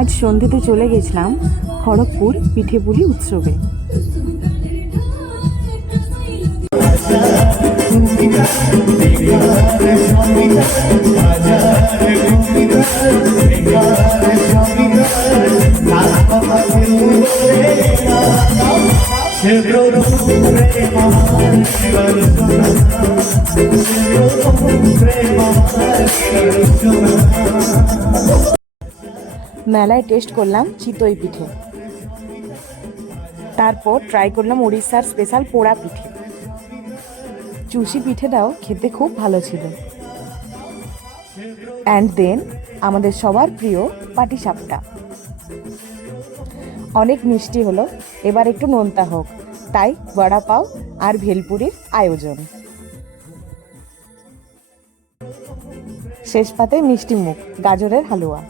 আজ সন্ধ্যেতে চলে গেছিলাম খড়গপুর পিঠেপুলি উৎসবে। মেলায় টেস্ট করলাম চিতই পিঠে, তারপর ট্রাই করলাম উড়িষ্যার স্পেশাল পোড়া পিঠে। চুষি পিঠেটাও খেতে খুব ভালো ছিল। অ্যান্ড দেন আমাদের সবার প্রিয় পাটিসাপটা। অনেক মিষ্টি হলো, এবার একটু নোনতা হোক, তাই বড়া পাও আর ভেলপুরির আয়োজন। শেষ পাতে মিষ্টি মুখ, গাজরের হালুয়া।